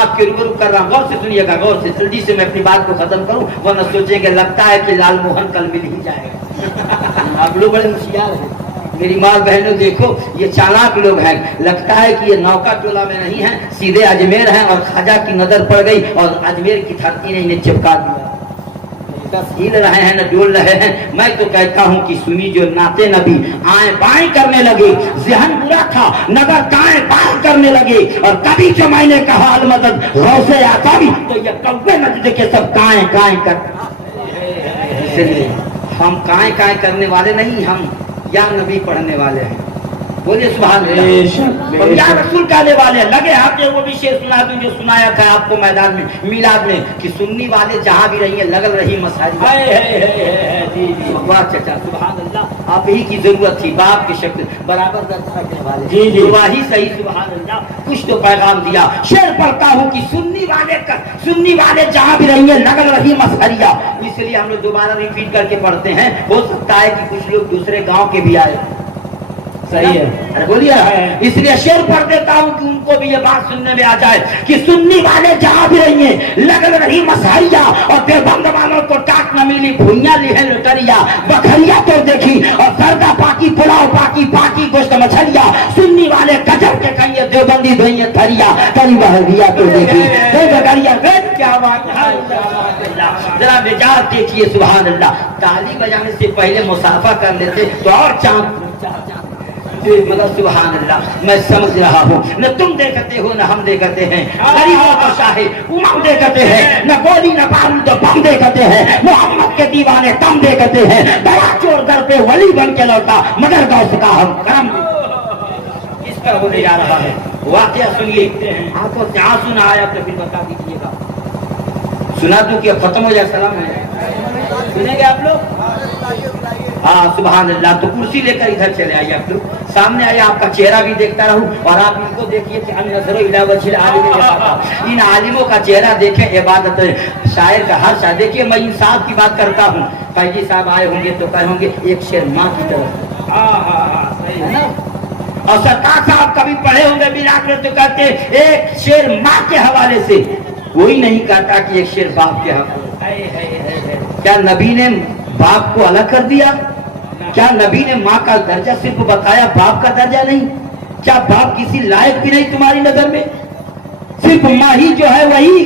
آپ کے روبرو کر رہا ہوں، غور سے سنیے گا، غور سے، جلدی سے میں اپنی بات کو ختم کروں ورنہ سوچیں کہ لگتا ہے کہ لال موہن کل مل ہی جائے گا۔ آپ لوگ بڑے ہوشیار ہیں میری ماں بہنوں، دیکھو یہ چالاک لوگ ہیں، لگتا ہے کہ یہ نوکا ٹولہ میں نہیں ہیں، سیدھے اجمیر ہیں اور خواجہ کی نظر پڑ گئی اور اجمیر کی دھرتی نے انہیں چپکا دیا، ہل رہے ہیں نہ ڈول رہے ہیں۔ میں تو کہتا ہوں کہ سنی جو ناتے نبی آئیں بائیں کرنے لگے، ذہن برا تھا، نظر دائیں بائیں کرنے لگے، اور کبھی جو میں نے کہا المدد غوث اعظم تو یہ کوے نجد کے سب کائیں کائیں کر، اس لیے ہم کائیں کائیں کرنے والے نہیں، ہم یا نبی پڑھنے والے ہیں، بولے سبحان اللہ، اور یا رسول کہنے والے ہیں۔ لگے آپ نے وہ بھی شعر سنا دوں جو سنایا تھا آپ کو میدان میں میلاد میں کہ سنی والے جہاں بھی رہی ہیں لگل رہی مساجد، واہ چچا سبحان اللہ، آپ ہی کی ضرورت تھی، باپ کی شکل برابر درد رکھنے والے، واہی صحیح سبحان اللہ، کچھ تو پیغام دیا۔ شعر پڑھتا ہوں کہ سنی والے جہاں بھی رہی ہیں لگل رہی مسحریہ، اس لیے ہم لوگ دوبارہ ریپیٹ کر کے پڑھتے ہیں، ہو سکتا ہے کہ کچھ لوگ دوسرے گاؤں کے بھی آئے، صحیح ہے بولیے، اس لیے شعر پڑھ دیتا ہوں کہ ان کو بھی یہ بات سننے میں آ جائے کہ سنی والے جہاں بھی رہی ہیں لگل رہی مسحریہ، اور دیوبند والوں کو ٹاٹ نہ ملی بھوئیاں لی ہے لٹریا، بکھریا تو دیکھی اور سردہ پاکی پلاؤ پاکی پاکی گوشت مچھلیا، سنی والے گجب کے کہیں دیوبندی دھوئیں تھریا، کری بہریا تو دیکھی بکریا، کیا بات ہے، ذرا مزاج دیکھیے سبحان اللہ۔ تالی بجانے سے پہلے مسافہ کر لیتے تو اور چاند مگر سبحان اللہ، میں سمجھ رہا ہوں، نہ تم دیکھتے ہو نہ ہم دیکھتے ہیں، غریبوں کو شاہ امام دیکھتے ہیں، نہ گولی نہ بارود بم دیکھتے ہیں، محمد کے دیوانے تم دیکھتے ہیں، بڑا چور در پہ ولی بن کے لوٹا مگر غوث کا ہم کرم، اس پر ہونے جا رہا ہے واقعہ سنیے، آنکھوں سے آنسو نہ آیا تو پھر بتا دیجیے گا، سنا دوں کہ ختم ہو جائے، سلام ہے، سنیں گے آپ لوگ؟ ہاں سبحان اللہ، تو کرسی لے کر ادھر چلے آئیے آپ لوگ، سامنے آئے، آپ کا چہرہ بھی دیکھتا رہوں اور آپ ان کو دیکھیے کہ النظر الی وجہ العالم، ان عالموں کا چہرہ دیکھیں، عبادت ہے، شاعر کا ہر شاعر دیکھیے، میں انصاف کی بات کرتا ہوں، قیدی صاحب آئے ہوں گے تو کہے ہوں گے ایک شعر ماں کی طرف، ہے نا، اور سرکار صاحب کبھی پڑھے ہوں گے میرا کر تو کہتے ایک شعر ماں کے حوالے سے، کوئی نہیں کہتا کہ ایک شعر باپ کے حوالے، کیا نبی نے باپ کو الگ کر دیا؟ کیا نبی نے ماں کا درجہ صرف بتایا، باپ کا درجہ نہیں؟ کیا باپ کسی لائق بھی نہیں تمہاری نظر میں؟ صرف ماں ہی جو ہے وہی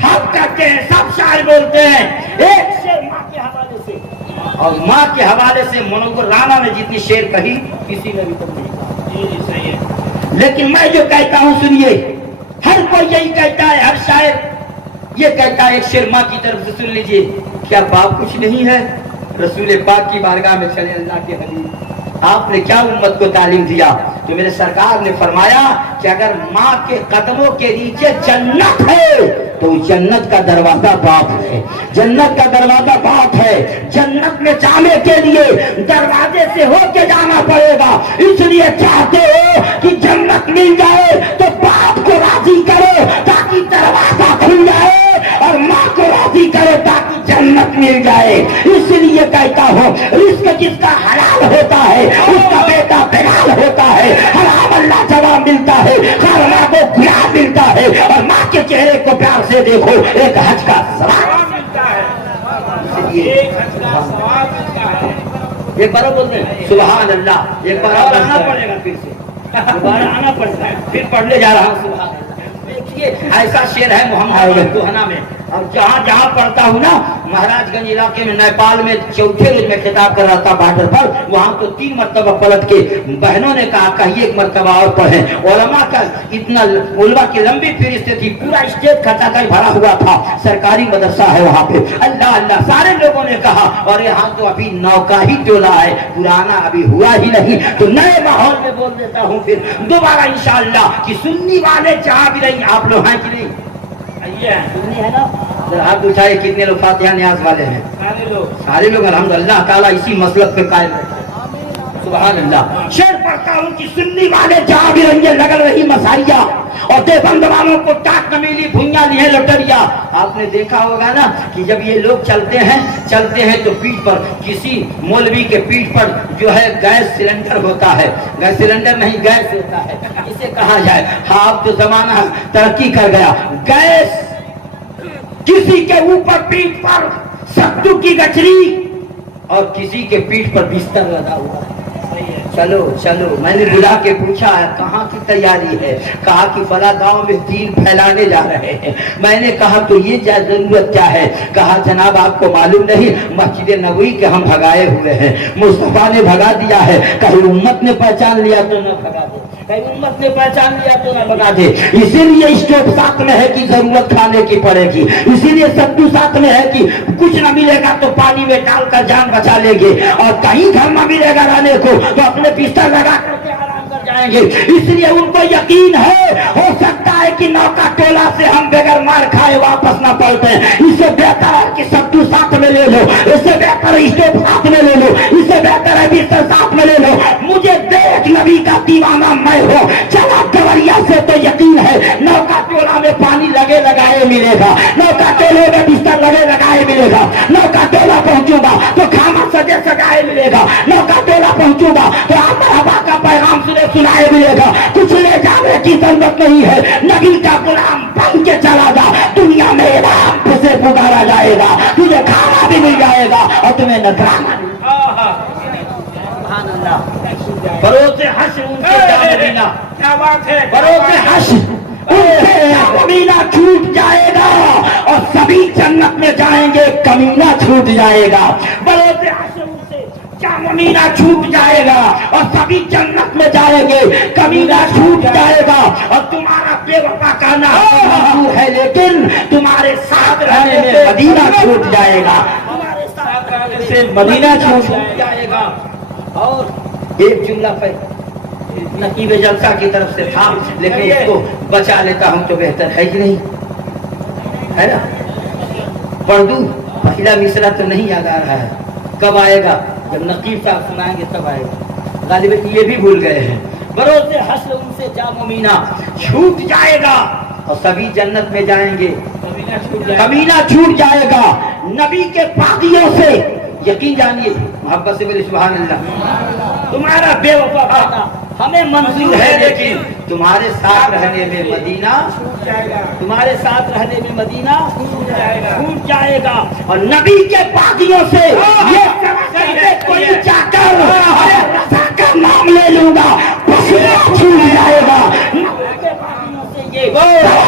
سب کہتے ہیں، سب شاعر بولتے ہیں ایک شعر ماں کے حوالے سے، اور ماں کے حوالے سے منور رانا نے جتنی شعر کہی کسی نے بھی تم نہیں کہا، جی صحیح ہے، لیکن میں جو کہتا ہوں سنیے، ہر کوئی یہی کہتا ہے، ہر شاعر یہ کہتا ہے ایک شعر ماں کی طرف سے سن لیجئے، کیا باپ کچھ نہیں ہے؟ رسول پاک کی بارگاہ میں چلے اللہ کے حبیب، آپ نے کیا امت کو تعلیم دیا؟ تو میرے سرکار نے فرمایا کہ اگر ماں کے قدموں کے نیچے جنت ہے تو جنت کا دروازہ باپ ہے، جنت کا دروازہ باپ ہے، جنت میں جانے کے لیے دروازے سے ہو کے جانا پڑے گا، اس لیے چاہتے ہو کہ جنت مل جائے تو باپ کو راضی کرو تاکہ دروازہ کھل جائے، اور ماں کو راضی کرو تاکہ جنت مل جائے، اس لیے کہتا ہوں رزق جس کا حلال ہوتا ہے اس کا بیٹا بلال ہوتا ہے، حرام اللہ جواب ملتا ہے، خارما کو گلاب ملتا ہے، اور ماں کے چہرے کو پیار سے دیکھو ایک حج کا ثواب ملتا ہے، ایک بار بولتے ہیں سبحان اللہ، ایک بار آنا پڑے گا، پھر سے دوبارہ آنا پڑتا ہے، پھر پڑھنے جا رہا ہوں سبحان اللہ۔ دیکھیے ایسا شعر ہے محمد کوہنا میں، اور جہاں جہاں پڑھتا ہوں نا، مہاراج گنج علاقے میں نیپال میں چوتھے روز میں خطاب کر رہا تھا بارڈر پر، وہاں تو 3 مرتبہ پلٹ کے بہنوں نے کہا کہیے ایک مرتبہ اور پڑھیں، علماء کا اتنا علماء کی لمبی فہرست تھی، پورا اسٹیج کھٹا کر بھرا ہوا تھا، سرکاری مدرسہ ہے وہاں پہ، اللہ اللہ سارے لوگوں نے کہا، اور یہاں تو ابھی نوکا ہی ٹولا ہے، پرانا ابھی ہوا ہی نہیں، تو نئے ماحول میں بول دیتا ہوں پھر دوبارہ انشاءاللہ کہ سنی والے جہاں بھی رہیں، آپ لوگ ہیں کہ نہیں؟ سنی ہے نا، ہاتھ اٹھائے کتنے لوگ فاتحہ نیاز والے ہیں؟ سارے لوگ الحمدللہ، تعالیٰ اسی مسلک پہ قائم رہے، सुभान अल्लाह। शेर पढ़ता हूँ कि सुन्नी वाले जहाँ भी रंगे लगल रही मसाइया और देवबंद वालों को टाट न मिली भुइया लिए लटरिया। आपने देखा होगा ना कि जब ये लोग चलते हैं तो पीठ पर किसी मौलवी के पीठ पर जो है गैस सिलेंडर होता है, गैस सिलेंडर नहीं गैस होता है, इसे कहा जाए। हाँ अब तो जमाना तरक्की कर गया। गैस किसी के ऊपर पीठ पर सत्तू की गठरी और किसी के पीठ पर बिस्तर लगा हुआ है। चलो चलो, मैंने बुला के पूछा कहाँ की तैयारी है, कहा कि फला गांव में दीन फैलाने जा रहे हैं। मैंने कहा तो ये जरूरत क्या है, कहा जनाब आपको मालूम नहीं मस्जिद नबवी के हम भगाए हुए हैं, मुस्तफा ने भगा दिया है। कहीं उम्मत ने पहचान लिया तो न भगा दे, कहीं उम्मत ने पहचान लिया तो न भगा दे। इसीलिए स्टोव साथ में है कि जरूरत खाने की पड़ेगी, इसीलिए सत्तू साथ में है कि कुछ न मिलेगा तो पानी में डालकर जान बचा लेंगे, और कहीं घर न मिलेगा रहने को तो अपने बिस्तर लगा करके आराम कर जाएंगे। इसलिए उनको यकीन है, हो सकता है कि नौका टोला से हम बगैर मार खाए वापस ना पलटे। इससे बेहतर है कि सत्तू साथ में ले लो, इससे बेहतर है स्टोव साथ में ले लो, इससे बेहतर है बिस्तर साथ में ले लो। मुझे देख नबी का दीवाना मैं हो, चला गवरिया से तो यकीन है नौका टोला में पानी लगे लगाए मिलेगा, नौका टोले में बिस्तर लगे लगाए मिलेगा, नौका टोला पहुंचूंगा तो खाना सजे सजाए मिलेगा, नौका टोला पहुंचूंगा तो आप हवा का पैगाम सुनाए मिलेगा। कुछ ले जाने की जरूरत नहीं है, नबी का गुलाम बन के चला जा, दुनिया में इनाम से पुकारा जाएगा, तुझे खाना भी मिल जाएगा और तुम्हें नजराना भी। भरोसे हंस उनसे मदीना, क्या बात है, भरोसे हंस उनसे मदीना छूट जाएगा और सभी जन्नत में जाएंगे, कमीना छूट जाएगा। भरोसे हंस उनसे मदीना छूट जाएगा और सभी जन्नत में जाएंगे, कमीना छूट जाएगा। और तुम्हारा बेवफा का नाम है लेकिन तुम्हारे साथ रहने में मदीना छूट जाएगा, तुम्हारे साथ रहने से मदीना छूट जाएगा। और एक जुमला पे नकीब जलसा की तरफ से था, लेकिन उसको बचा लेता हूं तो बेहतर है कि नहीं, है ना। पढ़ दूं, पहला मिसरा तो नहीं याद आ रहा है, कब आएगा, जब नकीब साहब सुनाएंगे तब आएगा। गालिबन ये भी भूल गए हैं। भरोसे हस्र उनसे जामुमीना छूट जाएगा और सभी जन्नत में जाएंगे, कमीना छूट जाएगा। नबी के पादियों से यकीन जानिए, मोहब्बत से बोले सुभान अल्लाह। तुम्हारा बेवफा कहना हमें मंजूर है लेकिन तुम्हारे साथ रहने में मदीना छूट जाएगा, तुम्हारे साथ रहने में मदीना छूट जाएगा। और नबी के पादियों से ये कोई जाकर रज़ा का नाम ले लूंगा, पसीना छूट जाएगा।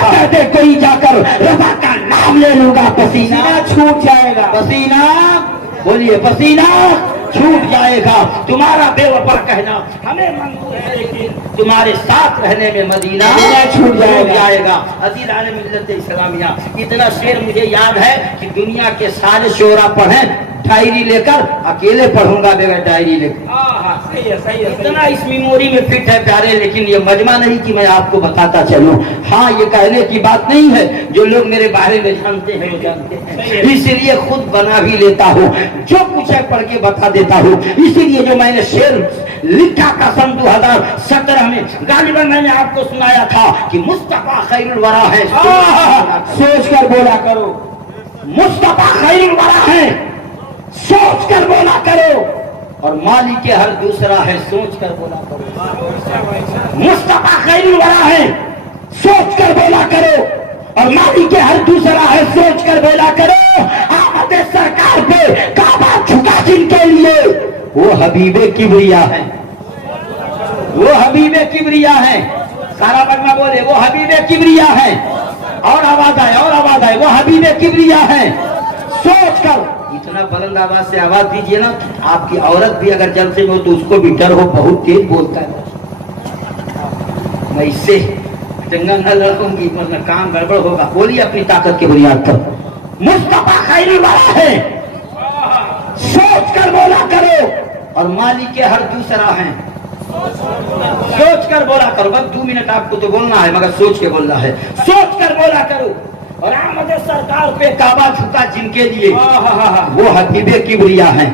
कहते कोई जाकर रज़ा का नाम ले लूंगा, पसीना छूट जाएगा, पसीना बोलिए पसीना छूट जाएगा। तुम्हारा बेवफा कहना हमें मंजूर है लेकिन तुम्हारे साथ रहने में मदीना छूट जाएगा। अज़ीज़ान मिल्लत इस्लामिया, इतना शेर मुझे याद है कि दुनिया के सारे शोरा पढ़ें, डायरी लेकर अकेले पढ़ूंगा बगैर डायरी लेकर। सही है, इतना इस मेमोरी में फिट है प्यारे, लेकिन ये मजमा नहीं कि मैं आपको बताता चलूं। हाँ, ये कहने की बात नहीं है, जो लोग मेरे बारे में जानते हैं वो जानते हैं, इसीलिए खुद बना भी लेता हूँ, जो कुछ है पढ़ के बता देता हूँ। इसीलिए जो मैंने शेर लिखा था सन 2017 में, गालिबन मैंने आपको सुनाया था कि मुस्तफा खैरुल वरा है, सोच कर बोला करो, मुस्तफा खैरुल वरा है, सोच कर बोला करो, और मालिक के हर दूसरा है, सोच कर बोला करो। मुस्तफा खैरुल वरा है, सोच कर बोला करो, और मालिक के हर दूसरा है, सोच कर बोला करो। आमद सरकार पे काबा झुका जिनके लिए, वो हबीबे किबरिया है, वो हबीबे किबरिया है। सारा बगमा बोले वो हबीबे किबरिया है, और आवाज आए, और आवाज आए, वो हबीबे किबरिया है। सोच कर इतना बुलंद आवाज से आवाज दीजिए ना, आपकी औरत भी अगर जलसे में हो तो उसको भी डर हो, बहुत तेज बोलता है। मैं इससे चंगा न लड़ूंगी वरना काम गड़बड़ होगा। बोलिए अपनी ताकत की बुनियाद पर, मुस्तफा खैरुल वरा है, सोच कर बोला करो, और मालिक के हर दूसरा है, सोच कर बोला करो। बस 2 मिनट आपको तो बोलना है मगर सोच के बोलना है, सोच कर बोला करो। और आमद सरकार पे काबा झुका जिनके लिए, वो हबीबे किबरिया है,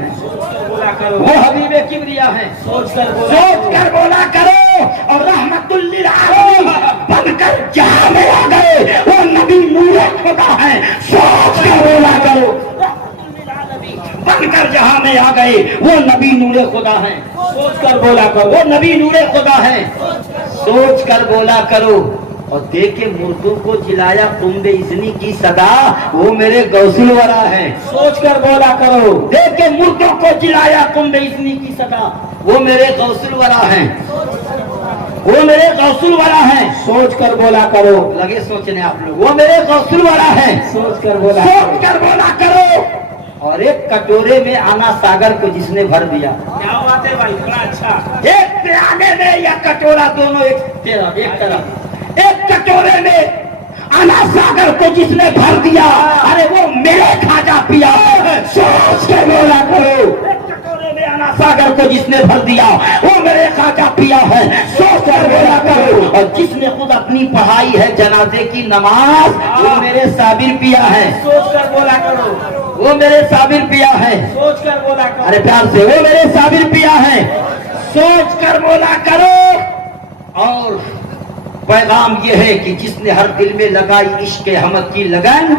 کرو، وہ حبیب کبریا ہیں، سوچ کر بولا کرو، اور رحمت للعالمین بن کر جہاں میں آ گئے وہ نبی نور خدا ہیں، سوچ کر بولا کرو، بن کر جہاں میں آ گئے وہ نبی نور خدا ہیں، سوچ کر بولا کرو، وہ نبی نور خدا ہیں، سوچ کر بولا کرو۔ اور دیکھے مردوں کو جلایا تمبے اذنی کی صدا، وہ میرے غوث الورا ہیں، سوچ کر بولا کرو، دیکھے مردوں کو جلایا تمبے اذنی کی صدا، وہ میرے غوث الورا ہیں، وہ میرے غوث الورا ہیں، سوچ کر بولا کرو، لگے سوچنے آپ لوگ، وہ میرے غوث الورا ہیں، سوچ کر بولا سوچ کر بولا کرو۔ اور ایک کٹورے میں آنا ساگر کو جس نے بھر دیا، کیا بات ہے بھائی، بڑا اچھا، ایک پیالے میں یا کٹورا دونوں ایک طرف، ایک کٹورے میں آنا ساگر کو جس نے بھر دیا، ارے وہ میرے کھاجا پیا، سوچ کے بولا کرو، ایک کٹورے میں آنا ساگر کو جس نے بھر دیا وہ میرے کھاجا پیا ہے، سوچ کر بولا کرو۔ اور جس نے خود اپنی پڑھائی ہے جنازے کی نماز، وہ میرے صابر پیا ہے، سوچ کر بولا کرو، وہ میرے صابر پیا ہے، سوچ کر بولا کرو، ارے پیار سے، وہ میرے صابر پیا ہے، سوچ کر بولا کرو۔ اور پیغام یہ ہے کہ جس نے ہر دل میں لگائی عشق احمد کی لگن،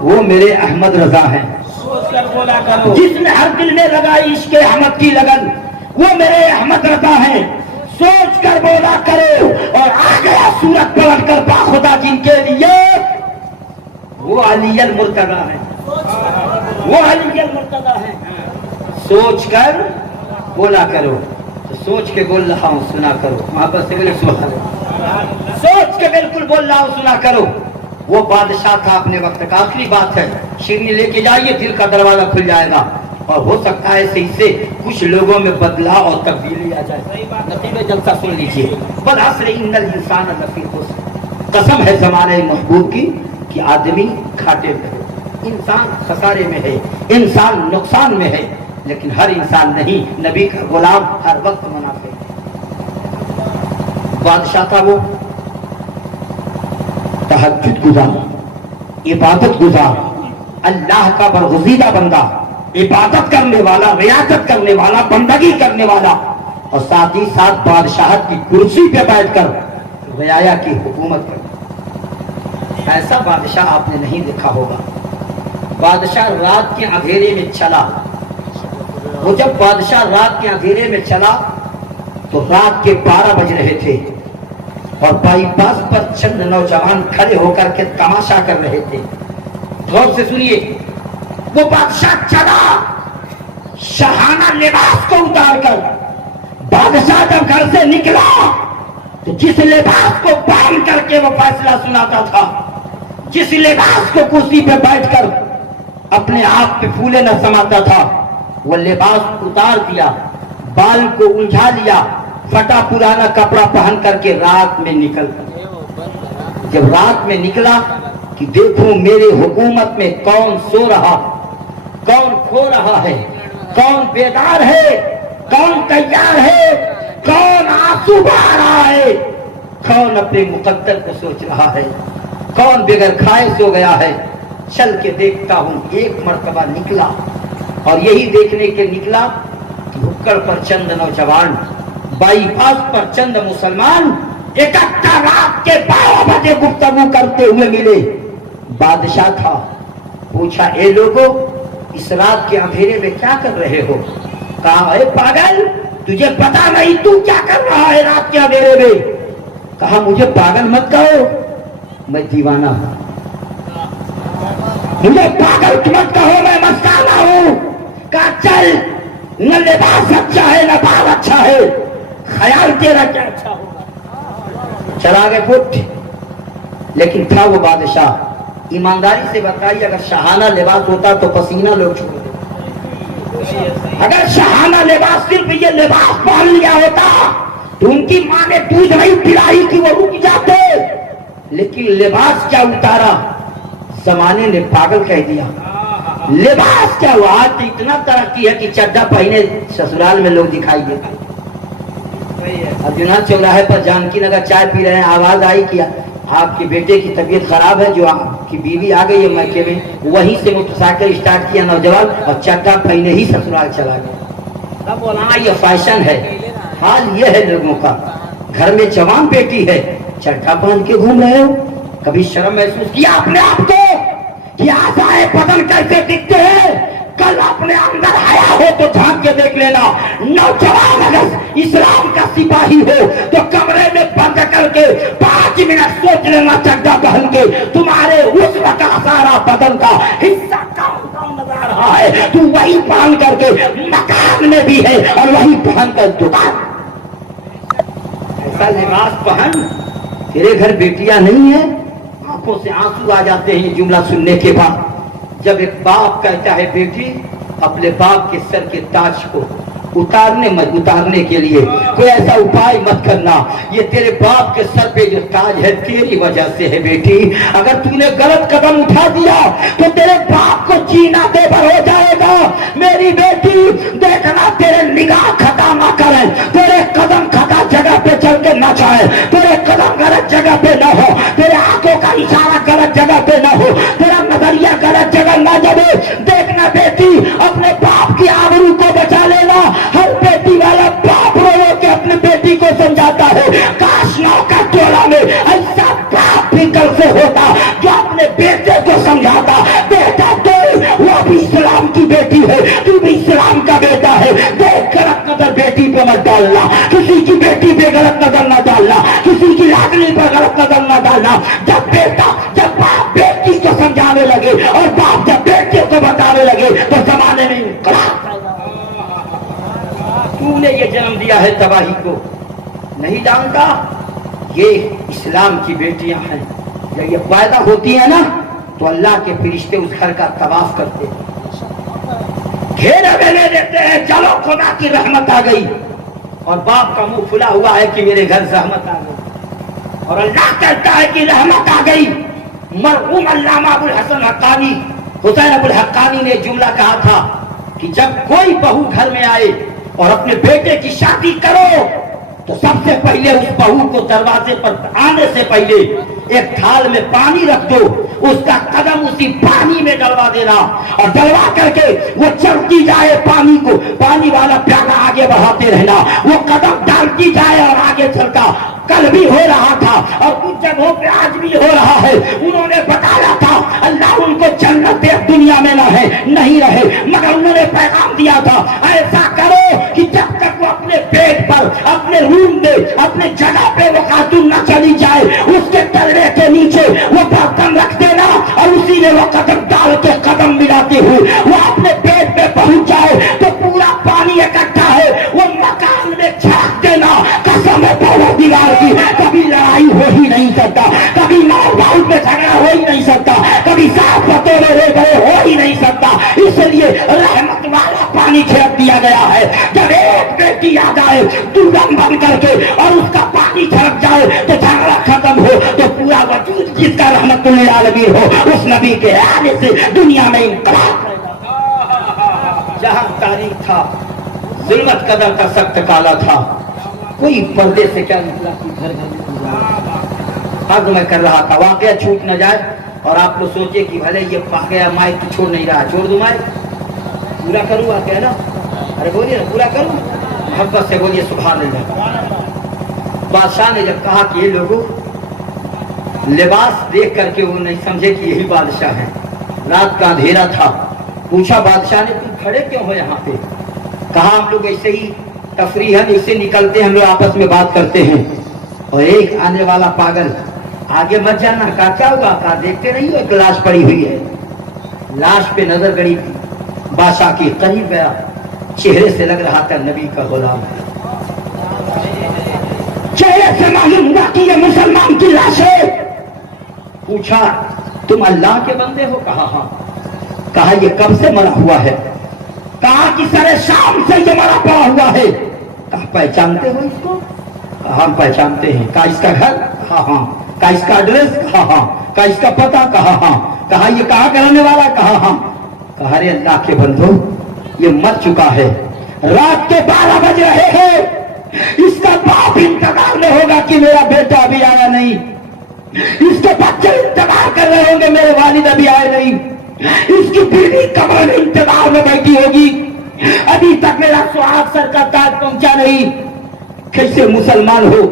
وہ میرے احمد رضا ہیں، سوچ کر بولا کرو، جس نے ہر دل میں لگائی عشق احمد کی لگن، وہ میرے احمد رضا ہیں، سوچ کر بولا کرو۔ اور آ گیا سورت پلٹ کر باخدا جن کے لیے، وہ علی المرتضی ہیں، وہ علی المرتضی ہیں، سوچ کر بولا کرو۔ تو سوچ کے بول رہا ہوں، سنا کرو، محبت سے بولے سبحان اللہ، سوچ کے بالکل بول رہا ہوں، سنا کرو۔ وہ بادشاہ تھا اپنے وقت کا، آخری بات ہے، شیرنی لے کے جائیے، دل کا دروازہ کھل جائے گا، اور ہو سکتا ہے صحیح سے کچھ لوگوں میں بدلاؤ اور تبدیلی آ جائے۔ نتیجہ جلسہ سن لیجیے، بالعصر ان الانسان لفی خسر، قسم ہے زمانے محبوب کی کہ آدمی گھاٹے میں ہے، انسان خسارے میں ہے، انسان نقصان میں ہے، لیکن ہر انسان نہیں، نبی کا غلام ہر وقت منافع ہے۔ بادشاہ تھا وہ، تہجد گزار، عبادت گزار، اللہ کا برگزیدہ بندہ، عبادت کرنے والا، ریاضت کرنے والا، بندگی کرنے والا، اور ساتھ ہی ساتھ بادشاہت کی کرسی پہ بیٹھ کر رعایا کی حکومت کرتا۔ ایسا بادشاہ آپ نے نہیں دیکھا ہوگا۔ بادشاہ رات کے اندھیرے میں چلا، وہ جب بادشاہ رات کے اندھیرے میں چلا تو رات کے 12 بج رہے تھے، اور بائی پاس پر چند نوجوان کھڑے ہو کر کے تماشا کر رہے تھے۔ غور سے سنیے، وہ بادشاہ چلا شاہانہ لباس کو اتار کر، بادشاہ جب گھر سے نکلا تو جس لباس کو باندھ کر کے وہ فیصلہ سناتا تھا، جس لباس کو کرسی پہ بیٹھ کر اپنے آپ پہ پھولے نہ سماتا تھا، وہ لباس اتار دیا، بال کو الجھا لیا، پھٹا پرانا کپڑا پہن کر کے رات میں نکل گیا۔ جب رات میں نکلا کہ دیکھوں میرے حکومت میں کون سو رہا، کون کھو رہا ہے، کون بیدار ہے، کون تیار ہے، کون آنسو بہا رہا ہے، کون اپنے مقدر کو سوچ رہا ہے، کون بغیر کھائے سو گیا ہے۔ چل کے دیکھتا ہوں، ایک مرتبہ نکلا، اور یہی دیکھنے کے نکلا کہ بھکڑ پر چند نوجوان، بائی پاس پر چند مسلمان اکٹھا رات کے 12 بجے گفتگو کرتے ہوئے ملے۔ بادشاہ تھا، پوچھا اے لوگو اس رات کے اندھیرے میں کیا کر رہے ہو؟ کہا اے پاگل، تجھے پتا نہیں تو کیا کر رہا ہے رات کے اندھیرے میں؟ کہا مجھے پاگل مت کہو، میں دیوانہ ہوں، مجھے پاگل مت کہو، میں مستانہ ہوں۔ کہا چل، نہ لباس اچھا ہے نہ بال اچھا ہے، خیال تیرا کیا اچھا ہوگا۔ چلا گئے پھٹ، لیکن تھا وہ بادشاہ۔ ایمانداری سے بتائیے، اگر شاہانہ لباس ہوتا تو پسینہ لوگ چھوڑ دیتے، اگر شاہانہ لباس صرف یہ لباس پہن لیا ہوتا تو ان کی ماں نے دودھ نہیں پلائی کہ وہ رک جاتے، لیکن لباس کیا اتارا، زمانے نے پاگل کہہ دیا۔ لباس کیا ہوا، آج اتنا ترقی ہے کہ چڈا پہنے سسرال میں لوگ دکھائی دیتے۔ اب جناب چوراہے پر جانکی نگر چائے پی رہے ہیں، آواز آئی کہ آپ کے بیٹے کی طبیعت خراب ہے، جو آپ کی بیوی آ گئی ہے میکے میں، وہیں سے موٹر سائیکل اسٹارٹ کیا نوجوان اور چڈا پہنے ہی سسرال چلا گیا۔ तब बोलाना ये फैशन है। हाल ये है लोगों का, घर में जवान बेटी है, चड्ढा पहन के घूम रहे हो। कभी शर्म महसूस किया अपने आप को कि आशाएं बदन कैसे दिखते हैं? कल अपने अंदर आया हो तो झांक के देख लेना। नौजवान अगर इस्लाम का सिपाही हो तो कमरे में बंद करके 5 मिनट सोच लेना, चड्ढा पहन के तुम्हारे उस का सारा बदन का हिस्सा कौन नजर आ रहा है। तू वही पहन करके मकान में भी है और वही पहन कर दुकान। ऐसा लिबास पहन, तेरे घर बेटियां नहीं है? आंखों से आंसू आ जाते हैं ये जुमला सुनने के बाद। जब एक बाप कहता है बेटी अपने बाप के सर के ताज को उतारने के लिए कोई ऐसा उपाय मत करना, ये तेरे बाप के सर पे जो ताज है तेरी वजह से है बेटी। अगर तूने गलत कदम उठा दिया तो तेरे बाप को जीना बेघर हो जाएगा। मेरी बेटी देखना, तेरे निगाह खता ना करें, तेरे कदम खता जगह पे चल के ना जाए, तेरे कदम गलत जगह पे ना हो, तेरे आंखों का इशारा गलत जगह पे ना हो, तेरा नजरिया गलत जगह ना जाए। देखना बेटी, अपने बाप की आबरू को बचा लेना। हर बेटी वाला बाप रो के अपने बेटी को समझाता है। काश नौका टोला में ऐसा बाप भी कल से होता जो अपने बेटे को समझाता, बेटा तो वो भी इस्लाम की बेटी है, तू भी इस्लाम का बेटा है। देख गलत नजर बेटी पे मत डालना, किसी की बेटी पे गलत नजर न डालना, किसी की लाडली पर गलत नजर न डालना। जब बाप बेटी को समझाने लगे और बाप जब बेटे को बताने लगे तो जमाने में इनकलाब। तूने ये जन्म दिया है तबाही को, नहीं जानता? ये इस्लाम की बेटियां हैं। जब ये पैदा होती है ना तो अल्लाह के फरिश्ते उस घर का तवाफ करते हैं, घेरे में देते हैं, चलो खुदा की रहमत आ गई। और बाप का मुंह खुला हुआ है कि मेरे घर रहमत आ गई, और अल्लाह कहता है कि रहमत आ गई। मरहूम अल्लामा अबुल हसन हक्कानी, हुसैन अबुल हक्कानी ने जुमला कहा था कि जब कोई बहू घर में आए और अपने बेटे की शादी करो तो सबसे पहले उस बहू को दरवाजे पर आने से पहले एक थाल में पानी रख दो, उसका कदम उसी पानी में डलवा देना, और डलवा करके वो चलती जाए पानी को, पानी वाला प्याला आगे बढ़ाते रहना, वो कदम डालती जाए और आगे चलता। कल भी हो रहा था और कुछ जगहों पे आज भी हो रहा है। उन्होंने बताया था अल्लाह उनको जन्नत दुनिया में नहीं रहे, मगर उन्होंने पैगाम दिया था ऐसा करो कि जब तक वो अपने पेट पर, अपने रूम में, अपने जगह पे वो खातून न चली जाए, उसके तलवे के नीचे वो बर्तन रख देना और उसी में वो कदम डाल के कदम मिलाते हुए वो अपने पेट पे पहुंच जाए तो पूरा पानी इकट्ठा है वो मकान में छाक देना। कसम है परवरदिगार की, कभी लड़ाई हो ही नहीं सकता, कभी मार बाउल पे झगड़ा हो ही नहीं सकता, कभी साफ बतौरे ले गए हो ही नहीं सकता। इसलिए रहमत वाला पानी छिड़क दिया गया है। जब एक बेटी आ जाए दुल्हन बन करके और उसका पानी छिड़क जाए तो झगड़ा खत्म हो, तो पूरा वजूद जिसका रहमतुल आलमीन हो उस नबी के आने से दुनिया में इनकलाब। जहां तारीख था जुल्मत कदर का सख्त काला था, कोई पर्दे से क्या निकला कि घर घर हद मैं कर रहा था, वाकया छूट न जाए और आप लोग सोचे कि भले ये पा गया माइक तो छोड़ नहीं रहा, छोड़ दूं माइक, पूरा करूँ वाकया ना? अरे बोलिए ना, पूरा करूँ, मोहब्बत से बोलिए सुभान अल्लाह। बादशाह ने जब कहा कि ये लोगों लिबास देख करके वो नहीं समझे कि यही बादशाह है, रात का अंधेरा था, पूछा बादशाह ने तुम खड़े क्यों हो यहाँ पे? कहा हम लोग ऐसे ही तफरीहन ऐसे निकलते हैं, हम लोग आपस में बात करते हैं। और एक आने वाला पागल आगे मत जाना, कहा क्या हुआ? कहा देखते नहीं हो एक लाश पड़ी हुई है। लाश पे नजर गड़ी बादशाह की, करीब गया, चेहरे से लग रहा था नबी का गुलाम है। चेहरे से मालूम हुआ कि ये मुसलमान की लाश है। पूछा तुम अल्लाह के बंदे हो? कहा हाँ। कहा ये कब से मरा हुआ है? कहा कि सरे शाम से ये मरा पड़ा हुआ है। कहा पहचानते हो इसको? कहा हम पहचानते हैं। कहा इसका घर? कहा हाँ। कहा इसका एड्रेस? कहा हाँ। कहा इसका पता? कहा हाँ। कहा ये कहाँ का रहने वाला? कहा हाँ। कहा अरे अल्लाह के बंदो ये मर चुका है, रात के 12 बज रहे हैं, इसका बाप इंतजार में होगा कि मेरा बेटा अभी आया नहीं, इसके बच्चे इंतजार कर रहे होंगे मेरे वालिद अभी आए नहीं, इसकी बीवी कब्र में इंतजार में बैठी होगी, अभी तक मेरा सुहाग सर का ताज पहुंचा नहीं, कैसे मुसलमान हो?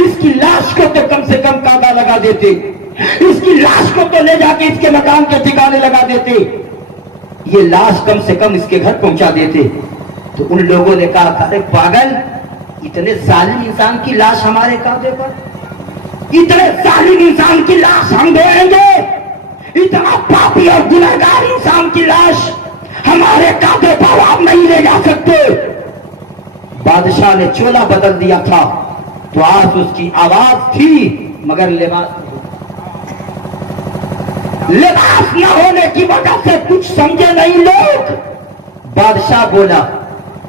इसकी लाश को तो कम से कम काबा लगा देते, इसकी लाश को तो ले जाके इसके मकान के ठिकाने लगा देते, ये लाश कम से कम इसके घर पहुंचा देते। तो उन लोगों ने कहा, अरे पागल, इतने जालिम इंसान की लाश हमारे काबे पर, इतने जालिम इंसान की लाश हम देंगे? इतना पापी और गुनहगार इंसान की लाश हमारे काबे पर आप नहीं ले जा सकते। बादशाह ने चोला बदल दिया था, तो आज उसकी आवाज थी मगर लिबास न होने की वजह से कुछ समझे नहीं लोग। बादशाह बोला,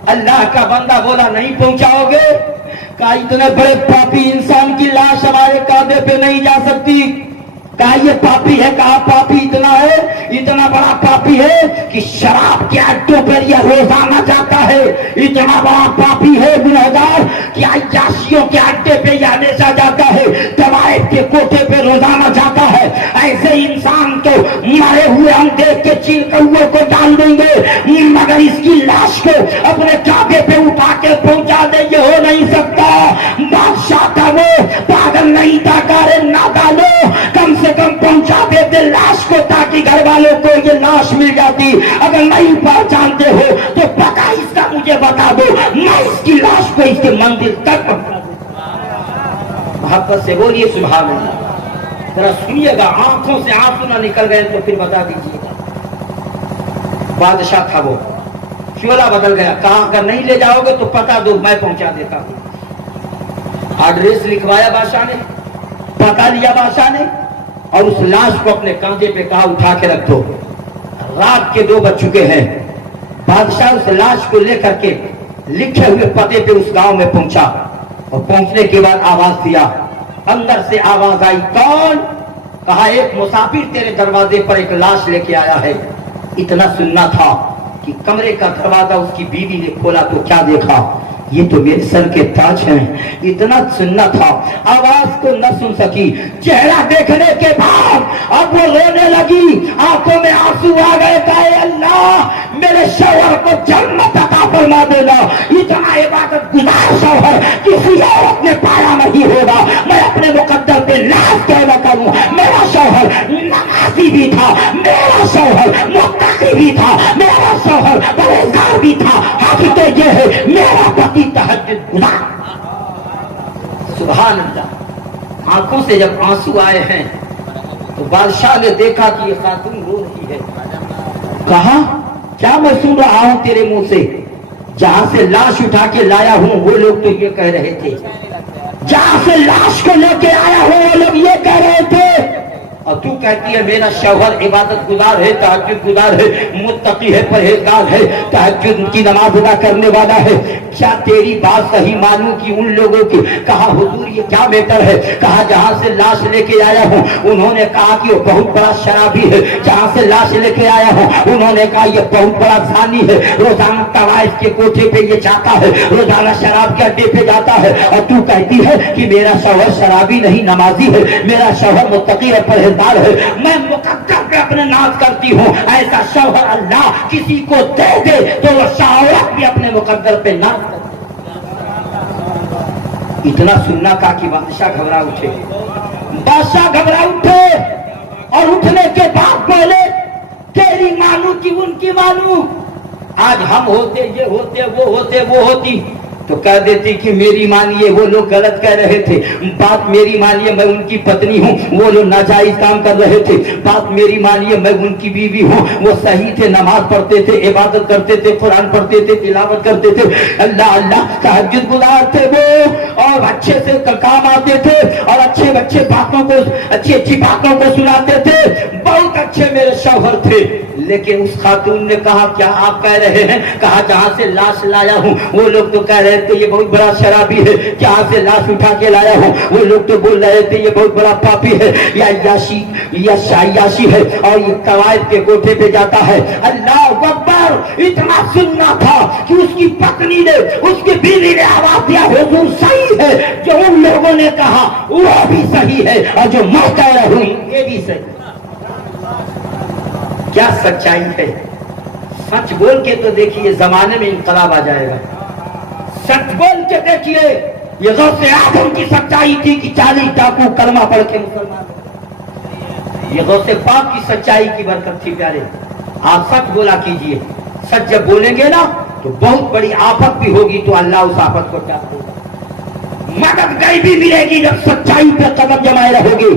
अल्लाह का बंदा बोला, नहीं पहुंचाओगे? कहा इतने बड़े पापी इंसान की लाश हमारे काबे पे नहीं जा सकती। कहा ये पापी है, कहा पापी इतना है, इतना बड़ा पापी है कि शराब के अड्डों पर यह रोजाना जाता है, इतना बड़ा पापी है गुनहगार कि अय्याशियों के अड्डे पे यह हमेशा जाता है, तवाइफ के कोठे पे रोजाना जाता है। ऐसे इंसान को मरे हुए हम देख के चील कौओं को डाल देंगे, मगर इसकी लाश को अपने काबे पे उठा के पहुंचा दे, ये हो नहीं सकता। बादशाह का वो पागल नहीं था, कारे ना डालो, कम से कम पहुंचा देते लाश को, ताकि घर वालों को ये लाश मिल जाती। अगर नहीं पहचानते हो तो पता इसका मुझे बता दो, मैं इसकी लाश को इसके मंदिर तक पहुंचा दूं। मोहब्बत से बोलिए सुभान अल्लाह। जरा सुनिएगा, आंखों से आंसू ना निकल गए तो फिर बता दीजिएगा। बादशाह था वो, चोला बदल गया, कहा अगर नहीं ले जाओगे तो पता दो, मैं पहुंचा देता हूं। एड्रेस लिखवाया बादशाह ने, पता लिया बादशाह ने, और उस लाश को अपने कंधे पे कहा उठा के रख दो। रात के 2 बज चुके हैं। बादशाह उस लाश को लेकर के लिखे हुए पते पे उस गांव में पहुंचा, और पहुंचने के बाद आवाज दिया। अंदर से आवाज आई, कौन? कहा एक मुसाफिर तेरे दरवाजे पर एक लाश लेके आया है। इतना सुनना था कि कमरे का दरवाजा उसकी बीवी ने खोला तो क्या देखा, ये तो मेरे सर के ताज हैं। इतना सुनना था, आवाज को न सुन सकी। चेहरा देखने के बाद अब वो रोने लगी, आंखों में आंसू आ गए। कहे अल्लाह मेरे शौहर को जन्नत अता फरमा देना। इतना इबादत गुजार शौहर किसी औरत ने पाया नहीं होगा। मैं अपने मुकद्दर पे लाश कहना करूं, मेरा शौहर नमाजी भी था, मेरा शौहर मुत्तकी भी था, मेरा शौहर परहेजगार भी था। हकीकत ये है मेरा पति तहज्जुद गुजार। सुभान अल्लाह। आंखों से जब आंसू आए हैं तो बादशाह ने देखा कि ये खातून रो रही है। कहा क्या मैं सुन रहा हूं तेरे मुंह से? जहां से लाश उठा के लाया हूं वो लोग तो ये कह रहे थे, जहां से लाश को लेके आया हूं वो लोग ये कह रहे थे, और तू कहती है मेरा शौहर इबादत गुजार है, तहज्जुद गुजार है, मुत्तकी है, परहेजगार है, तहज्जुद की नमाज अदा करने वाला है। क्या तेरी बात सही मानूं कि उन लोगों की? कहा हुजूर ये क्या बेहतर है? कहा जहां से लाश लेके आया हूं उन्होंने कहा कि वो बहुत बड़ा शराबी है। जहां से लाश लेके आया हूं उन्होंने कहा ये बहुत बड़ा जानी है, रोजाना तवाइफ के कोठे पे ये जाता है, रोजाना शराब के अड्डे पे जाता है। और तू कहती है कि मेरा शौहर शराबी नहीं नमाजी है, मेरा शौहर मुत्तकी और परहेजगार है। मैं मुकद्दर पे अपने नाज करती हूँ, ऐसा शौहर अल्लाह किसी को दे दे तो वो शौहरत भी अपने मुकद्दर पे नाज करती। इतना सुनना का कि बादशाह घबरा उठे। बादशाह घबरा उठे और उठने के बाद बोले तेरी मानू कि उनकी मानू? आज हम होते, ये होते, वो होते, वो होती तो कह देती कि मेरी मानिए वो लोग गलत कह रहे थे, बात मेरी मानिए मैं उनकी पत्नी हूँ, वो लोग नाजायज काम कर रहे थे, बात मेरी मानिए मैं उनकी बीवी हूँ, वो सही थे, नमाज पढ़ते थे, इबादत करते थे, कुरान पढ़ते थे, तिलावत करते थे, अल्लाह अल्लाह तहज्जुद गुजार थे वो, और अच्छे से काम आते थे और अच्छे अच्छे बातों को, अच्छी अच्छी बातों को सुनाते थे, बहुत अच्छे मेरे शौहर थे। लेकिन उस खातून ने कहा क्या आप कह रहे हैं? कहा जहां से लाश लाया हूँ वो लोग तो कह रहे थे ये बहुत बड़ा शराबी है, जहां से लाश उठा के लाया हूँ वो लोग तो बोल रहे थे ये बहुत बड़ा पापी है, या याशी या शायाशी है और ये कवायद के कोठे पे जाता है। अल्लाह अकबर। इतना सुनना था कि उसकी पत्नी ने, उसकी बीवी ने आवाज दिया हुजूर सही है, जो उन लोगों ने कहा वो भी सही है और जो मैं कह रहा हूं ये भी सही। क्या सच्चाई है? सच बोल के तो देखिए जमाने में इनकलाब आ जाएगा। सच बोल के देखिए ये गौसे आजम की सच्चाई थी कि 40 डाकू कलमा पढ़ के मुसलमान हो। ये गौसे पाक की सच्चाई की बरकत थी प्यारे। आप सच बोला कीजिए, सच जब बोलेंगे ना तो बहुत बड़ी आफत भी होगी तो अल्लाह उस आफत को टाल देगा। मदद गैबी मिलेगी जब सच्चाई पे कदम जमाए रहोगे।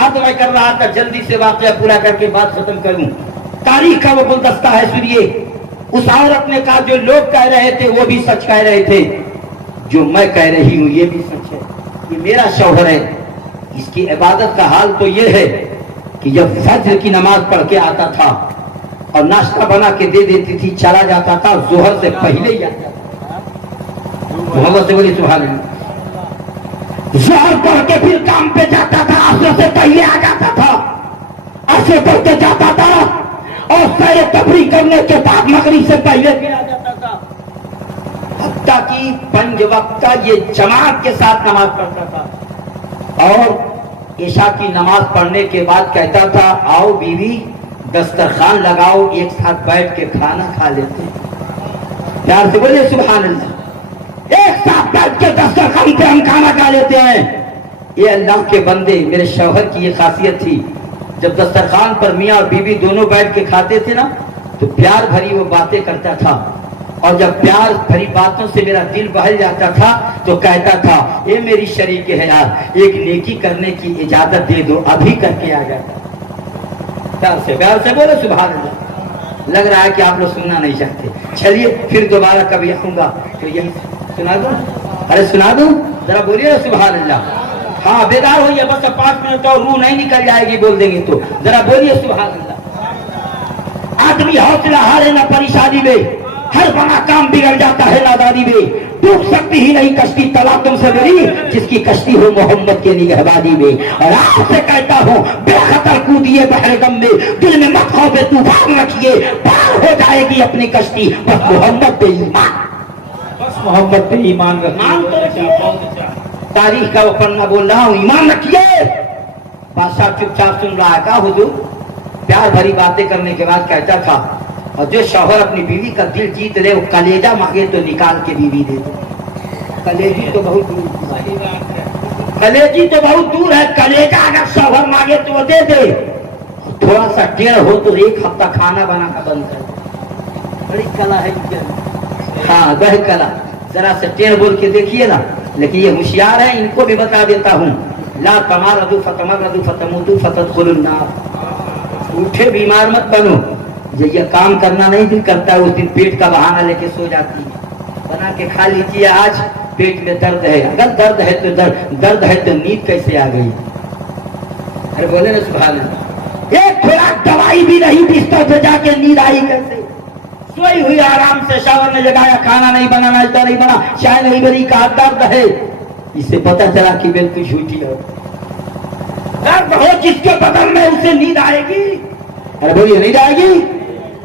अब मैं कर रहा था जल्दी से वाकया पूरा करके बात खत्म करूं। तारीख का वो गुलदस्ता है, सुनिए। उस औरत ने कहा जो लोग कह रहे थे वो भी सच कह रहे थे, जो मैं कह रही हूं ये भी सच है। ये मेरा शौहर है। इसकी इबादत का हाल तो ये है कि जब फज्र की नमाज पढ़ के आता था और नाश्ता बना के दे देती थी, चला जाता था, जोहर से पहले ही आता था। मोहम्मद से बोली सुभान अल्लाह। जोहर पढ़ के फिर काम पे जाता था, असर से पहले आ जाता था, असर पढ़ के जाता था और सैर तफरी करने के बाद मगरिब से पहले भी आ जाता था। हत्ता की 5 वक्त का ये जमात के साथ नमाज पढ़ता था और ईशा की नमाज पढ़ने के बाद कहता था आओ बीवी दस्तरखान लगाओ, एक साथ बैठ के खाना खा लेते हैं। प्यार से बोले सुभान अल्लाह। एक साथ बैठ के दस्तरखान पे हम खाना खा लेते हैं। ये अल्लाह के बंदे, मेरे शौहर की ये खासियत थी। जब दस्तरखान पर मियाँ और बीवी दोनों बैठ के खाते थे ना तो प्यार भरी वो बातें करता था और जब प्यार भरी बातों से मेरा दिल बहल जाता था तो कहता था ये मेरी शरीक है यार, एक नेकी करने की इजाजत दे दो, अभी करके आ जाता। प्यार से बोलो सुभान अल्लाह। लग रहा है कि आप लोग सुनना नहीं चाहते। चलिए फिर दोबारा कभी आऊंगा तो यही सुना दूं। अरे सुना दूं, जरा बोलिए सुभान अल्लाह। हाँ बेदार होइए, बस 5 मिनट और रूह नहीं निकल जाएगी बोल देंगे तो। जरा बोलिए सुभान अल्लाह। आदमी हौसला हारे ना परेशानी में, हर बड़ा काम बिगड़ जाता है नादानी में। डूब सकती ही नहीं कश्ती तलाक तुमसे मेरी, जिसकी कश्ती हो मोहम्मद के निगहबानी में। और आपसे कहता हूँ बेखतर कूदिए बहरे गम में, दिल में मत खौफे तूफान रखिए, पार हो जाएगी अपनी कश्ती। बस मोहम्मद पे ईमान, बस मोहम्मद पे ईमान रखिए। तारीख का वो पन्ना बोल रहा हूँ, ईमान रखिए। बादशाह चुपचाप सुन रहा है। का हुजूर? प्यार भरी बातें करने के बाद कहता था और जो शौहर अपनी बीवी का दिल जीत ले वो कलेजा मांगे तो निकाल के बीवी दे दे। कलेजी तो बहुत दूर, कलेजी तो बहुत दूर है। कलेजा अगर शौहर मांगे तो वो दे दे। थोड़ा सा टेढ़ हो तो 1 हफ्ता खाना बनाना बंद कर दे। बड़ी कला है क्या? हाँ वह कला। जरा से टेढ़ बोल के देखिए ना। लेकिन ये होशियार है, इनको भी बता देता हूँ। ला तमारदू फतमरदू फतमुतू फतदखुलुन नार। उठे बीमार मत बनो। ये काम करना नहीं दिल करता है, उस दिन पेट का बहाना लेके सो जाती है। बना के खा लीजिए, आज पेट में दर्द है। अगर दर्द है तो दर्द है तो नींद कैसे आ गई? अरे बोले ना सुभान अल्लाह। एक खुराक दवाई भी नहीं, बिस्तर पे जाके नींद आई कैसे? सोई हुई आराम से, शावर ने जगाया, खाना नहीं बना, नाश्ता नहीं बना, चाय नहीं बनी, कहा दर्द है। इससे पता चला कि बिल्कुल झूठी है। दर्द हो जिसके बदन में उसे नींद आएगी? अरे बोलिए नींद आएगी?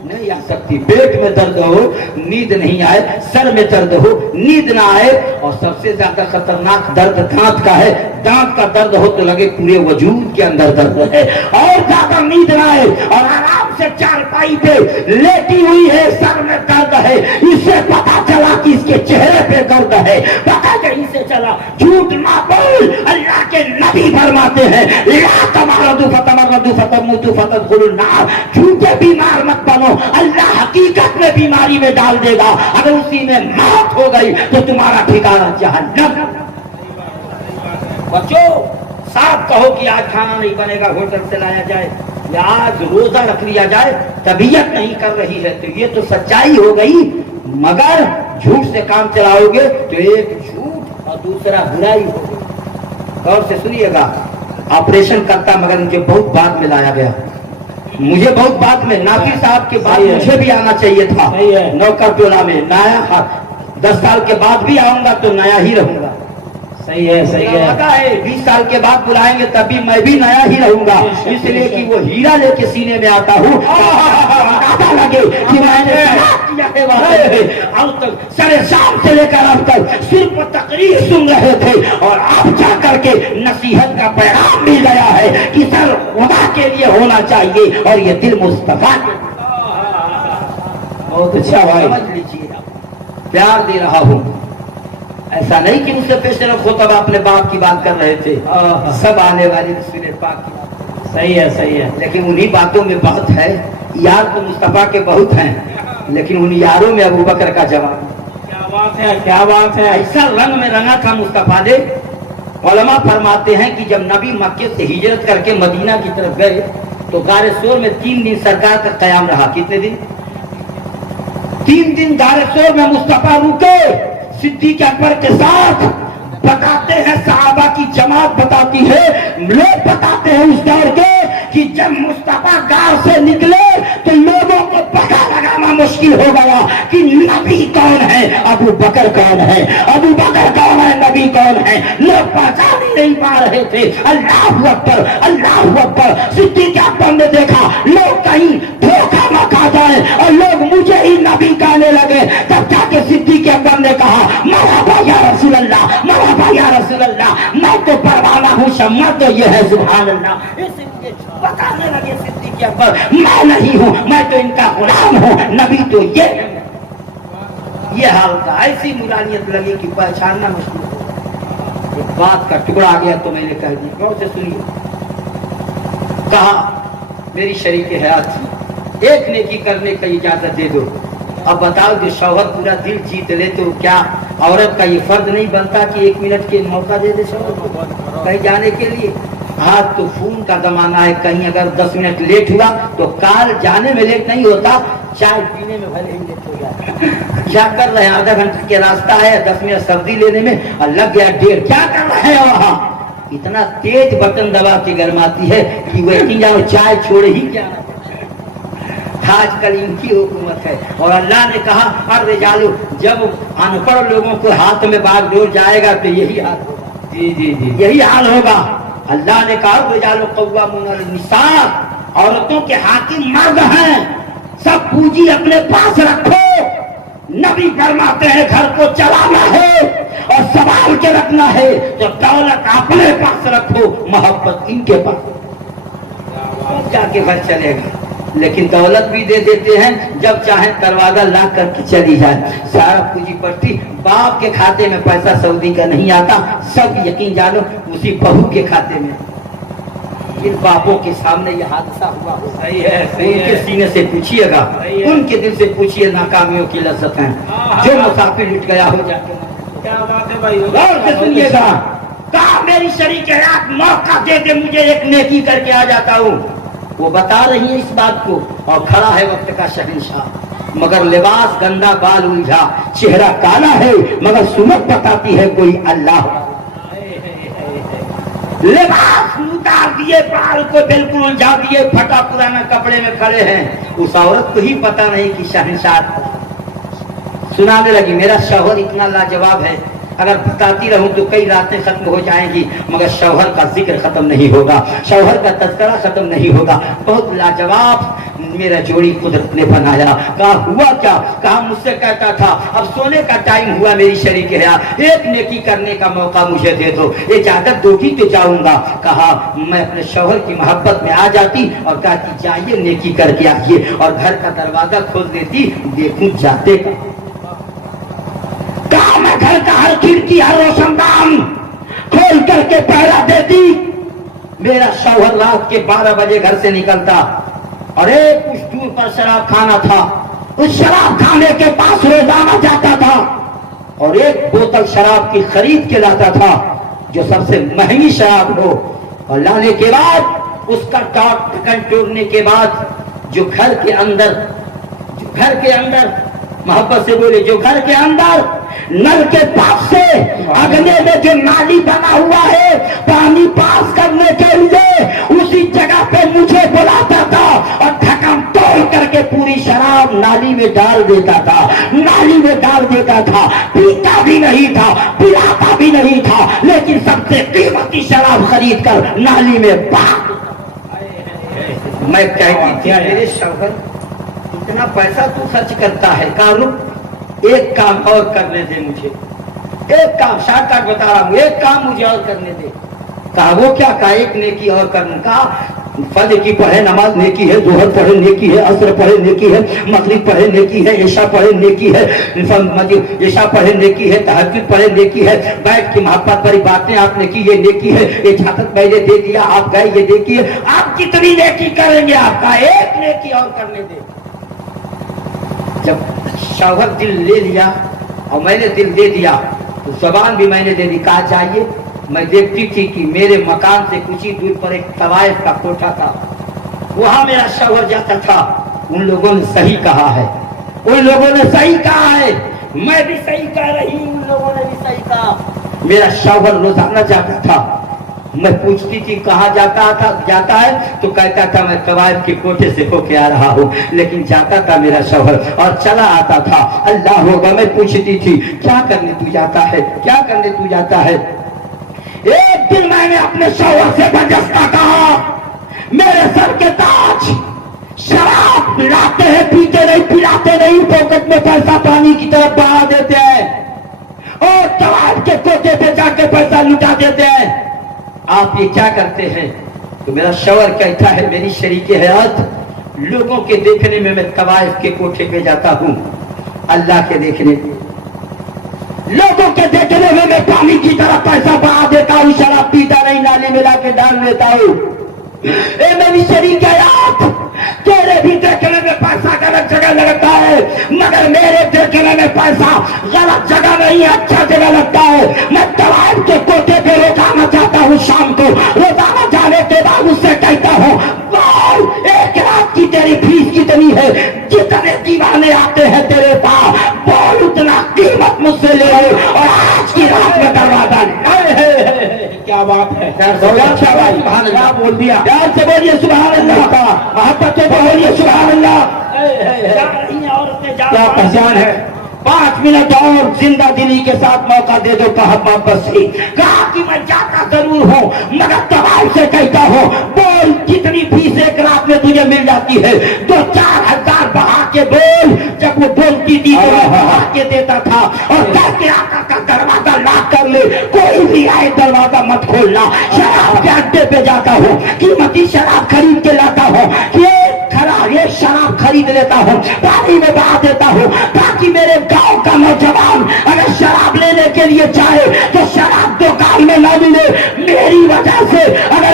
नहीं आ सकती। पेट में दर्द हो नींद नहीं आए, सर में दर्द हो नींद ना आए, और सबसे ज्यादा खतरनाक दर्द दांत का है। दांत का दर्द हो तो लगे पूरे वजूद के अंदर दर्द है, और ज्यादा नींद ना आए और आराम से चारपाई पे लेटी हुई है, सर में दर्द है। इससे पता चला कि इसके चेहरे पे दर्द है। पता कहीं से चला, झूठ ना बोल। अल्लाह के नबी फरमाते हैं ला तमरदू फतमरदू फतमुतू फतदखुलुन नार। झूठे बीमार मत बनो, अल्लाह हकीकत में बीमारी में डाल देगा। अगर उसी में मौत हो गई तो तुम्हारा ठिकाना जहन्नम। बच्चों साफ कहो कि आज खाना नहीं बनेगा, होटल से लाया जाए, या आज रोजा रख लिया जाए, तबीयत नहीं कर रही है, तो ये तो सच्चाई हो गई। मगर झूठ से काम चलाओगे तो एक झूठ और दूसरा बुराई होगी। गौर से सुनिएगा। ऑपरेशन करता मगर मुझे बहुत बाद में लाया गया। मुझे बहुत बाद में, नाफी साहब के बाद मुझे भी आना चाहिए था। नौकर टोला में नया 10 साल के बाद भी आऊंगा तो नया ही रहूंगा। सही है, सही है। पता है 20 साल के बाद बुलाएंगे तभी मैं भी नया ही रहूंगा, इसलिए कि वो हीरा लेके सीने में आता हूँ। पता लगे कि मैंने अब तक सारे शाम से लेकर अब तक सिर्फ तकरीर सुन रहे थे, और अब जा करके नसीहत का पैगाम मिल गया है कि सर खुदा के लिए होना चाहिए, और ये दिल मुस्तफा। बहुत अच्छा भाई। समझ लीजिए आप, प्यार दे रहा हूँ। ऐसा नहीं कि मुझसे पेश रखो तब अपने बाप की बात कर रहे थे, सब आने वाली रसूल पाक की बात। सही है सही है। लेकिन उन्हीं बातों में बात है। यार तो मुस्तफा के बहुत हैं, लेकिन उन यारों में अबू बकर का जवाब। क्या बात है क्या बात है। ऐसा रंग में रंगा था मुस्तफा ने। उलमा फरमाते हैं कि जब नबी मक्के से हिजरत करके मदीना की तरफ गए तो गारे सोर में 3 दिन सरकार का कयाम रहा। कितने दिन? 3 दिन गारे सोर में मुस्तफा रुके सिद्दीक अकबर के साथ। बताते हैं सहाबा की जमात बताती है, लोग बताते हैं उस दौर के कि जब मुस्तफा गांव से निकले तो लोगों को पता लगाना मुश्किल हो गया कि नबी कौन है, अबू बकर कौन है, अबू बकर कौन है, नबी कौन है। लोग पहचान ही नहीं पा रहे थे। अल्लाहु अकबर अल्लाहु अकबर। सिद्दीक अकबर ने देखा लोग कहीं धोखा न खा जाए और लोग मुझे ही नबी कहने लगे। तब जाके सिद्दीक अकबर ने कहा मरहबा या रसूल अल्लाह, मरहबा या रसूल अल्लाह, मैं तो परवाना हूँ, शम्मा तो ये है सुभान अल्लाह। इसलिए बताने लगे सिद्दीक अकबर मैं नहीं हूँ, मैं तो इनका गुलाम हूँ, नबी तो ये हाल था। ऐसी नूरानियत लगी कि पहचानना मुश्किल हो। एक बात का टुकड़ा आ गया तो मैंने कह दिया, गौर से सुनिए। कहा मेरी शरीक हयात थी, एक नेकी करने का इजाजत दे दो। अब बताओ जो शौहर पूरा दिल जीत ले तो क्या औरत का ये फर्ज नहीं बनता कि 1 मिनट के मौका दे दे शौहर को कहीं जाने के लिए? आज तो फोन का जमाना है, कहीं अगर 10 मिनट लेट हुआ तो कार जाने में लेट नहीं होता, चाय पीने में भले ही लेट हो जाए। क्या कर रहे हैं? आधा घंटे के रास्ता है, 10 मिनट सब्जी लेने में और लग गया 1.5। क्या कर रहे हैं वहाँ? इतना तेज बटन दबा के गरमाती है कि वेटिंग जाओ चाय छोड़े ही क्या। आजकल इनकी हुकूमत है। और अल्लाह ने कहा अरे जालू, जब अनपढ़ लोगों को हाथ में बागडोर जाएगा तो यही हाल होगा। जी जी जी यही हाल होगा। अल्लाह ने कहा जालो कव्वामून अल-निसा, औरतों के हाकिम मर्द हैं, सब पूंजी अपने पास रखो। नबी फरमाते हैं घर को चलाना है और संभाल के रखना है तो दौलत अपने पास रखो, मोहब्बत इनके पास जाके घर चलेगा। लेकिन दौलत भी दे देते हैं, जब चाहे दरवाजा ला करके चली जाए। सारा पूंजी पट्टी बाप के खाते में पैसा सऊदी का नहीं आता, सब यकीन जानो उसी बहू के खाते में। इन बापों के सामने यह हादसा हुआ हो। सही है सही उनके है। सीने से पूछिएगा, सही है। उनके दिल से पूछिए नाकामियों की लज्जत है। जो मुसाफिर लुट गया हो जाके। क्या बात है भाई। गौर से सुनिएगा। कहा मेरी शरीक रात मौका दे दे, मुझे एक नेकी करके आ जाता हूँ। वो बता रही है इस बात को और खड़ा है वक्त का शहंशाह, मगर लिबास गंदा, बाल उलझा, चेहरा काला है, मगर सुनत बताती है कोई अल्लाह। लिबास उतार दिए, बाल को बिल्कुल उलझा दिए, फटा पुराना कपड़े में खड़े हैं। उस औरत को ही पता नहीं कि शहंशाह सुनाने लगी मेरा शौहर इतना लाजवाब है, अगर बताती रहूं तो कई रातें खत्म हो जाएंगी, मगर शौहर का जिक्र खत्म नहीं होगा, शौहर का तज़किरा खत्म नहीं होगा। बहुत लाजवाब मेरा जोड़ी कुदरत ने बनाया। कहा हुआ क्या? कहा मुझसे कहता था अब सोने का टाइम हुआ, मेरी शरीक है, एक नेकी करने का मौका मुझे दे दो, इजाजत दोगी तो जाऊंगा। कहा मैं अपने शौहर की मोहब्बत में आ जाती और कहती जाइए नेकी करके आइए, और घर का दरवाजा खोल देती, देखूं जाते का। कहा मैं घर का हर खिड़की हर रोशनदान खोल करके पहरा देती। मेरा शौहर रात के 12 बजे घर से निकलता और एक कुछ दूर पर शराब खाना था, उस शराब खाने के पास रोजाना जाता था और एक बोतल शराब की खरीद के लाता था, जो सबसे महंगी शराब हो। और लाने के बाद उसका ढक्कन तोड़ने के बाद जो घर के अंदर मोहब्बत से बोले, जो घर के अंदर नल के पास से अगले में जो नाली बना हुआ है पानी पास करने के लिए, उसी जगह पे मुझे बुलाता था और ढक्कन तोड़ करके पूरी शराब नाली में डाल देता था। पीता भी नहीं था, पिलाता भी नहीं था, लेकिन सबसे कीमती शराब खरीद कर नाली में बहा। मैं कहती थी मेरे शौहर इतना पैसा तू खर्च करता है, कारू एक काम और करने दे मुझे, एक काम शॉर्टकट बता रहा हूँ, एक काम मुझे और करने दे। कहा वो क्या? कहा एक नेकी और करने। कहा फजर की पढ़े नमाज नेकी है, जोहर पढ़े नेकी है, असर पढ़े नेकी है, मगरिब पढ़े नेकी है, ईशा पढ़े नेकी है, ईशा पढ़े नेकी है, तहज्जुद पढ़े नेकी है, बैठ की मोहब्बत भरी बातें आपने की ये नेकी है, ये झाकत मैंने दे दिया आप गए ये नेकी है। आप कितनी नेकी करेंगे? आपका एक नेकी और करने दे। जब शौहर दिल ले लिया और मैंने दिल दे दिया तो जबान भी मैंने दे दी, कहा चाहिए। मैं देखती थी कि मेरे मकान से कुछ ही दूर पर एक तवाइफ का कोठा था, वहां मेरा शौहर जाता था। उन लोगों ने सही कहा है, उन लोगों ने सही कहा है, मैं भी सही कह रही हूं, उन लोगों ने भी सही कहा। मेरा शौहर रोजाना जाता था, मैं पूछती थी कहाँ जाता है तो कहता था मैं तवाइफ के कोठे से होके आ रहा हूँ, लेकिन जाता था मेरा शौहर और चला आता था। अल्लाह होगा, मैं पूछती थी क्या करने तू जाता है, क्या करने तू जाता है। एक दिन मैंने अपने शौहर से बजस्ता कहा, मेरे सर के ताज, शराब पिलाते हैं, पीते नहीं, पिलाते नहीं, पॉकेट में पैसा पानी की तरफ बहा देते हैं और तवाइफ के कोठे पे जाके पैसा लुटा देते हैं। आप ये क्या करते हैं? तो मेरा शौहर कहता है मेरी शरीके हयात, लोगों के देखने में मैं तवाइफ के कोठे पे जाता हूँ, अल्लाह के देखने में, लोगों के देखने में मैं पानी की तरह पैसा बहा देता हूँ, शराब पीता नहीं, नाली में लाके डाल देता हूँ। ए मेरी शरीके हयात, तेरे भी देखने में पैसा गलत जगह लगता है, मगर मेरे देखने में पैसा गलत जगह नहीं, अच्छा जगह लगता है। मैं तवाइफ के कोठे पे रोजाना जाता हूँ, शाम को रोजाना जाने के बाद उससे कहता हूँ बोल एक रात की तेरी फीस कितनी है, जितने दीवाने आते हैं तेरे पास बोल उतना कीमत मुझसे ले और आज की रात में दरवाजा क्या बात है, क्या बोल दिया। प्यार से बोलिए सुभान अल्लाह का, मोहब्बत से बोलिए सुभान अल्लाह। क्या पहचान है? 5 मिनट और जिंदा दिली के साथ मौका दे दो, कहा वापस से कहा कि मैं जाता जरूर हूँ, मगर तवाइफ से कहता हूँ बोल कितनी फीस एक रात में तुझे मिल जाती है, 2-4 हजार बहा के बोल। जब वो बोलती थी तो मैं बहा के देता था और कहते आता था दरवाजा लॉक कर ले, कोई भी आए दरवाजा मत खोलना। शराब के अड्डे पे जाता हूँ, कीमती शराब खरीद के लाता हूँ, ये शराब खरीद लेता हूँ, पानी में बहा देता हूँ, ताकि मेरे गांव का नौजवान अगर शराब लेने के लिए चाहे तो शराब दुकान में न मिले। मेरी वजह से अगर